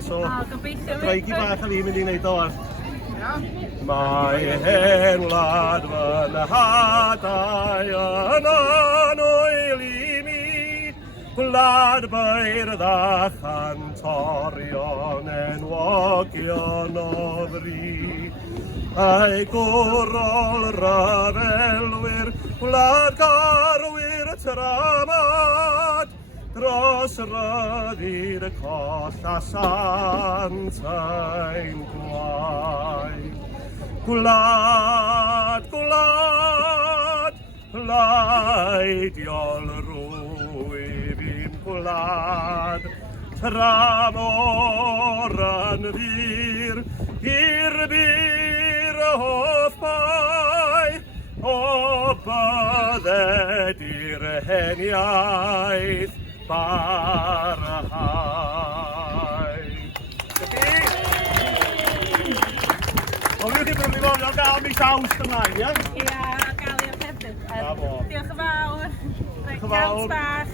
So, gobeithio. Draigi bach a fi mynd i wneud o. Mae hen wlad fy nhadau yn anwyl i mi, gwlad beirdd a chantorion enwogion o ddri. Ai gwrol ryfelwyr, gwlad garwyr tramad, dros ryddi'r coll a sant ein gwaith. Gwlad, gwlad, gwlaidiol rwyf i'n gwlad, tramor yn ddir, i'r bir y hoffau, o bydded i'r heniaeth barhau. Cofiwch chi brynu fo, gael gael mis Awst ymlaen, ia? Ia, gael i'r hefyd. Bravo. Diolch yn fawr. Diolch yn fawr. Caws bach.